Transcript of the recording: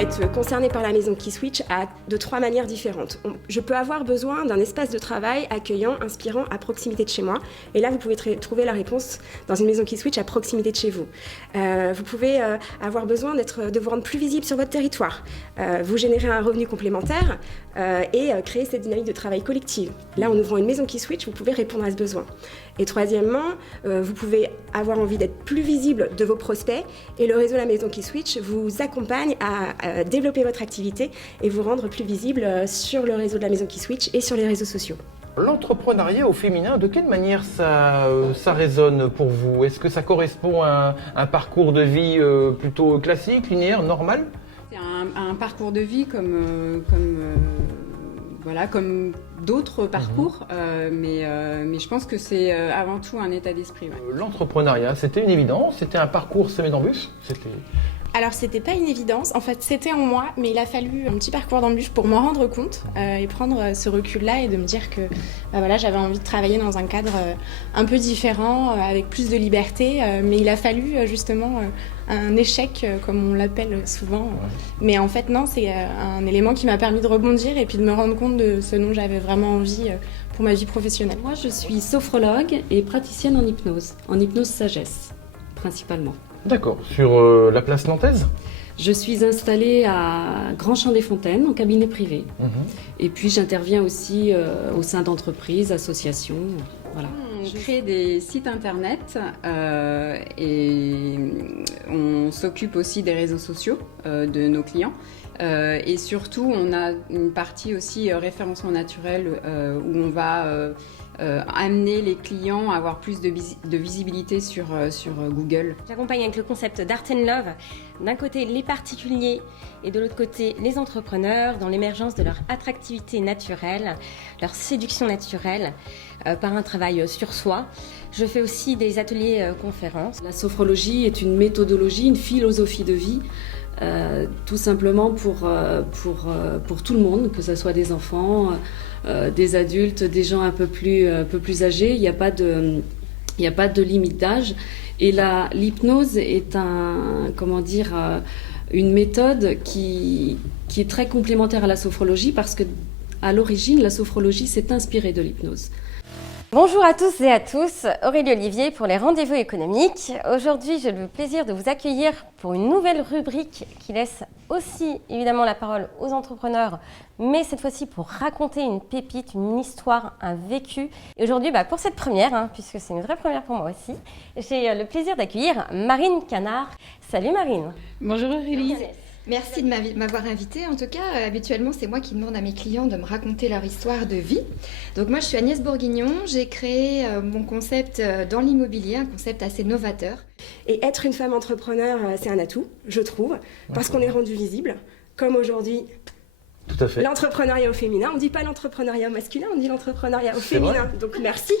être concerné par la maison Key Switch de 3 manières différentes. Je peux avoir besoin d'un espace de travail accueillant, inspirant, à proximité de chez moi. Et là, vous pouvez trouver la réponse dans une maison Key Switch à proximité de chez vous. Vous pouvez avoir besoin de vous rendre plus visible sur votre territoire. Vous générez un revenu complémentaire et créer cette dynamique de travail collective. Là, en ouvrant une maison Key Switch, vous pouvez répondre à ce besoin. Et troisièmement, vous pouvez avoir envie d'être plus visible de vos prospects et le réseau La Maison Key Switch vous accompagne à développer votre activité et vous rendre plus visible sur le réseau de La Maison Key Switch et sur les réseaux sociaux. L'entrepreneuriat au féminin, de quelle manière ça résonne pour vous? Est-ce que ça correspond à un parcours de vie plutôt classique, linéaire, normal? C'est un parcours de vie comme d'autres parcours, mais je pense que c'est avant tout un état d'esprit. Ouais. L'entrepreneuriat, c'était une évidence? C'était un parcours semé d'embûches? Alors c'était pas une évidence, en fait c'était en moi, mais il a fallu un petit parcours d'embûches pour m'en rendre compte et prendre ce recul-là et de me dire que j'avais envie de travailler dans un cadre un peu différent, avec plus de liberté, mais il a fallu justement un échec, comme on l'appelle souvent. Mais en fait non, c'est un élément qui m'a permis de rebondir et puis de me rendre compte de ce dont j'avais vraiment envie pour ma vie professionnelle. Moi je suis sophrologue et praticienne en hypnose sagesse principalement. D'accord. Sur la place nantaise? Je suis installée à Grand Champ des Fontaines, en cabinet privé. Et puis j'interviens aussi au sein d'entreprises, associations. Voilà. On crée des sites internet et on s'occupe aussi des réseaux sociaux de nos clients. Et surtout, on a une partie aussi référencement naturel où on va amener les clients à avoir plus de visibilité sur Google. J'accompagne avec le concept d'Art and Love, d'un côté les particuliers et de l'autre côté les entrepreneurs dans l'émergence de leur attractivité naturelle, leur séduction naturelle par un travail sur soi. Je fais aussi des ateliers conférences. La sophrologie est une méthodologie, une philosophie de vie. Tout simplement pour tout le monde, que ce soit des enfants, des adultes, des gens un peu plus âgés. Il n'y a pas de limite d'âge. Et l'hypnose est une méthode qui est très complémentaire à la sophrologie parce que à l'origine, la sophrologie s'est inspirée de l'hypnose. Bonjour à tous et à tous, Aurélie Olivier pour les rendez-vous économiques. Aujourd'hui, j'ai le plaisir de vous accueillir pour une nouvelle rubrique qui laisse aussi évidemment la parole aux entrepreneurs, mais cette fois-ci pour raconter une pépite, une histoire, un vécu. Et aujourd'hui, pour cette première, puisque c'est une vraie première pour moi aussi, j'ai le plaisir d'accueillir Marine Canard. Salut Marine. Bonjour Aurélie. Merci de m'avoir invitée. En tout cas, habituellement, c'est moi qui demande à mes clients de me raconter leur histoire de vie. Donc moi, je suis Agnès Bourguignon. J'ai créé mon concept dans l'immobilier, un concept assez novateur. Et être une femme entrepreneur, c'est un atout, je trouve, parce qu'on est rendu visible, comme aujourd'hui. Tout à fait. L'entrepreneuriat au féminin. On ne dit pas l'entrepreneuriat au masculin, on dit l'entrepreneuriat au féminin. Donc merci.